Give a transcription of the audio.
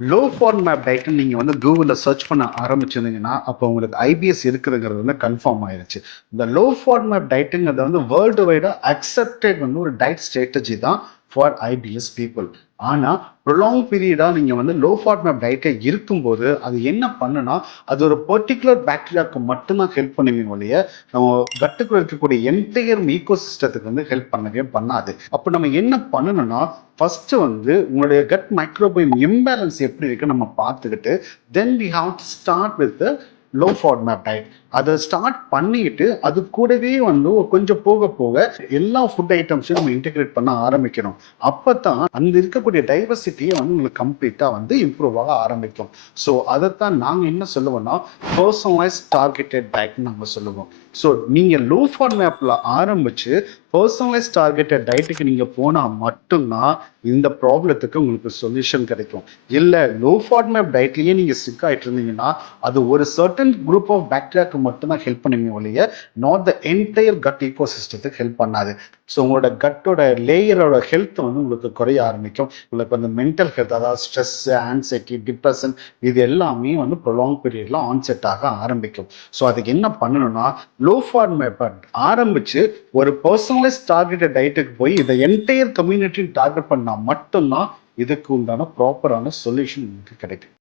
Low format diet நீங்க வந்து கூகுள்ல சர்ச் பண்ண ஆரம்பிச்சிருந்தீங்கன்னா அப்போ உங்களுக்கு ஐபிஎஸ் இருக்குதுங்கிறது வந்து கன்ஃபார்ம் ஆயிருச்சு. இந்த லோ ஃபார்மேட் டயட்டுங்கிறது வந்து வேர்ல்டு வைடா அக்செப்டட் வந்து ஒரு டயட் ஸ்ட்ராட்டஜி தான் ஃபார் ஐபிஎஸ் பீப்புள். ஆனா ப்ரொலாங் பீரியடா நீங்க வந்து லோ ஃபார்மேட் டயட்டே இருக்கும்போது அது என்ன பண்ணுனா அது ஒரு பர்டிகுலர் பாக்டீரியாவுக்கு மட்டும்தான் ஹெல்ப் பண்ணுவீங்க ஒழிய நம்ம கட்டுக்குள்ள இருக்கக்கூடிய என்டையர் ஈகோ சிஸ்டத்துக்கு வந்து ஹெல்ப் பண்ணவே பண்ணாது. அப்போ நம்ம என்ன பண்ணணும்னா ஃபர்ஸ்ட் வந்து உங்களுடைய கட் மைக்ரோபயோம் இம்பேலன்ஸ் எப்படி இருக்கு நம்ம பார்த்துக்கிட்டு then we have to start with low format diet. அதை ஸ்டார்ட் பண்ணிட்டு அது கூடவே வந்து கொஞ்சம் போக போக எல்லா ஃபுட் ஐட்டம்ஸையும் நம்ம இன்டெகிரேட் பண்ண ஆரம்பிக்கணும். அப்பதான் அந்த இருக்கக்கூடிய டைவர்சிட்டியை வந்து உங்களுக்கு கம்ப்ளீட்டா வந்து இம்ப்ரூவ் ஆக ஆரம்பிக்கும். ஸோ அதைத்தான் நாங்க என்ன சொல்லுவோம்னா பர்சனலைஸ் டார்கெட்டட் டயட் நம்ம சொல்லுவோம். ஸோ நீங்க லோ ஃபார்மேட்ல ஆரம்பிச்சு பர்சனலைஸ் டார்கெட்டட் டயட்டுக்கு நீங்க போனா மட்டும்தான் இந்த ப்ராப்ளத்துக்கு உங்களுக்கு சொல்யூஷன் கிடைக்கும். இல்ல லோ ஃபார்மேட் டயட்லயே நீங்க ஸ்டிக் ஆயிட்டு இருந்தீங்கன்னா அது ஒரு சர்டன் குரூப் ஆஃப் பாக்டீரியாக்கு மட்டும்தான் ஹெல்ப் பண்ணுவீங்க ஒழிய நாட் த என்டையர் கட் ஈகோ சிஸ்டத்துக்கு ஹெல்ப் பண்ணாது. ஸோ உங்களோட கட்டோட லேயரோட ஹெல்த் வந்து உங்களுக்கு குறைய ஆரம்பிக்கும். உங்களுக்கு வந்து மென்டல் ஹெல்த், அதாவது ஸ்ட்ரெஸ், ஆன்சைட்டி, டிப்ரெஷன், இது எல்லாமே வந்து ப்ரொலாங் பீரியட்ல ஆன்செட் ஆக ஆரம்பிக்கும். ஸோ அதுக்கு என்ன பண்ணணும்னா லோ ஃபார்மேட் ஆரம்பிச்சு ஒரு பர்சனலைஸ் டார்கெட்டட் டயட்டுக்கு போய் இதை என்டையர் கம்யூனிட்டி டார்கெட் பண்ணா மட்டும்தான் இதுக்கு உண்டான ப்ராப்பரான சொல்யூஷன் உங்களுக்கு கிடைக்கும்.